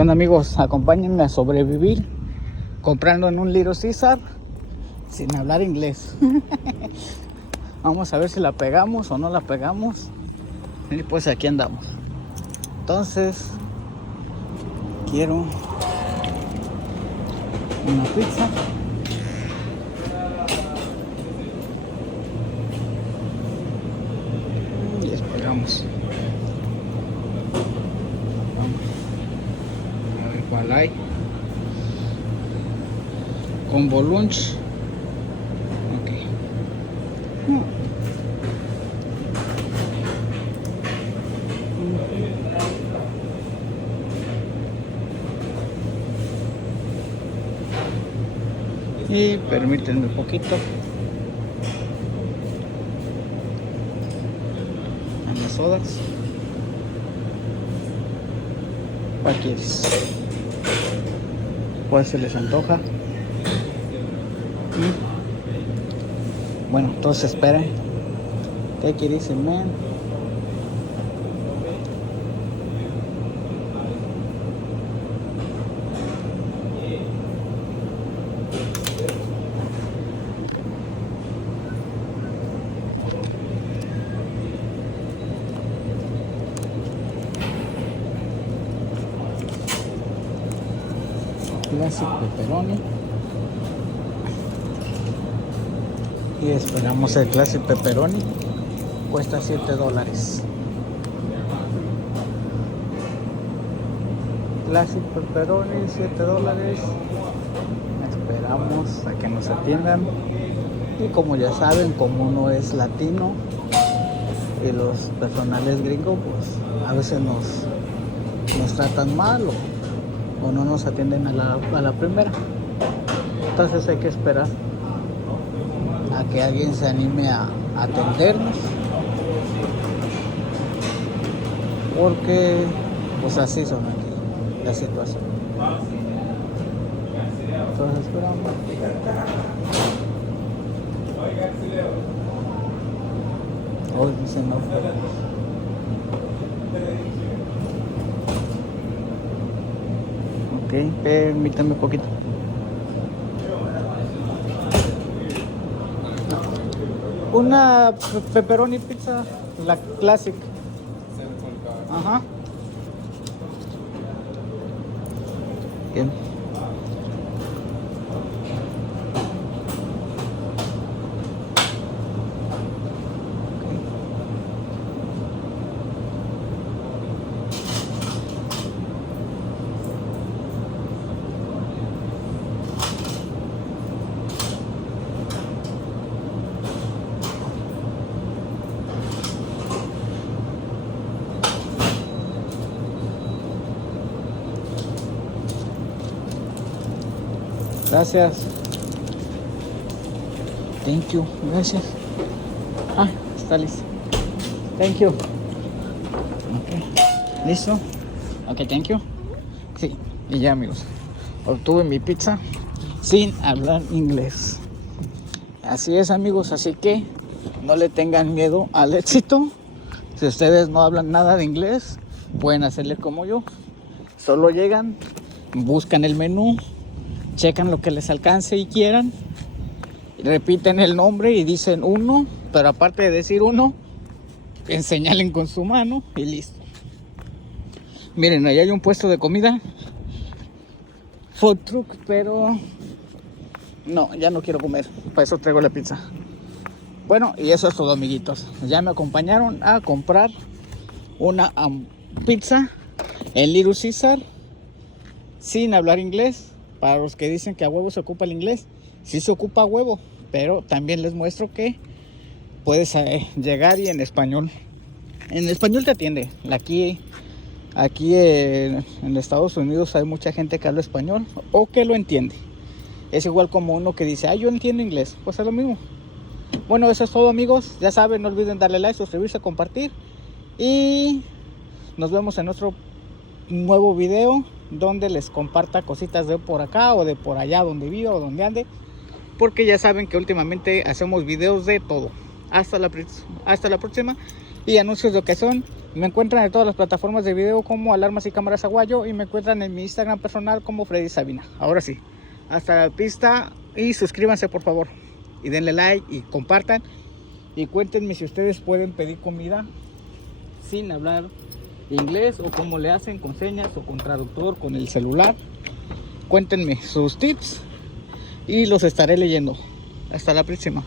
¿Qué onda, amigos? Acompáñenme a sobrevivir comprando en un Little Caesar sin hablar inglés. Vamos a ver si la pegamos o no la pegamos. Y pues aquí andamos. Entonces, quiero una pizza. Y esperamos. Vamos a ver cuál hay. Combo lunch. Ok. Y permítanme un poquito. En las sodas. ¿Cuál quieres? ¿Cuál se les antoja? Bueno, entonces esperen. Take it easy, man. Classic pepperoni. Y esperamos el Classic pepperoni. Cuesta $7. Classic pepperoni, $7. Esperamos a que nos atiendan. Y como ya saben, como uno es latino y los personales gringos, pues a veces nos tratan mal o no nos atienden a la primera. Entonces hay que esperar a que alguien se anime a atendernos, porque pues así son aquí la situación. Entonces esperamos. Hoy dicen no. Ok, permítanme un poquito. Una pepperoni pizza, la Classic. Ajá. Bien. Gracias. Thank you. Gracias. Ah, está listo. Thank you. Ok. ¿Listo? Ok, thank you. Sí, y ya, amigos. Obtuve mi pizza sin hablar inglés. Así es, amigos. Así que no le tengan miedo al éxito. Si ustedes no hablan nada de inglés, pueden hacerle como yo. Solo llegan, buscan el menú, checan lo que les alcance y quieran, repiten el nombre y dicen uno, pero aparte de decir uno, señalen con su mano y listo. Miren, ahí hay un puesto de comida, food truck, pero no, ya no quiero comer, para eso traigo la pizza. Bueno, y eso es todo, amiguitos. Ya me acompañaron a comprar una pizza en Little Caesar sin hablar inglés. Para los que dicen que a huevo se ocupa el inglés, sí se ocupa a huevo, pero también les muestro que puedes llegar y en español te atiende. Aquí en Estados Unidos hay mucha gente que habla español o que lo entiende. Es igual como uno que dice, yo entiendo inglés, pues es lo mismo. Bueno, eso es todo, amigos. Ya saben, no olviden darle like, suscribirse, compartir y nos vemos en otro nuevo video donde les comparta cositas de por acá o de por allá donde viva o donde ande, porque ya saben que últimamente hacemos videos de todo. Hasta la próxima y anuncios de ocasión. Me encuentran en todas las plataformas de video como Alarmas y Cámaras Aguayo, y me encuentran en mi Instagram personal como Freddy Sabina. Ahora sí, hasta la pista, y suscríbanse por favor, y denle like y compartan, y cuéntenme si ustedes pueden pedir comida sin hablar inglés, o cómo le hacen, con señas o con traductor, con el celular. Cuéntenme sus tips y los estaré leyendo. Hasta la próxima.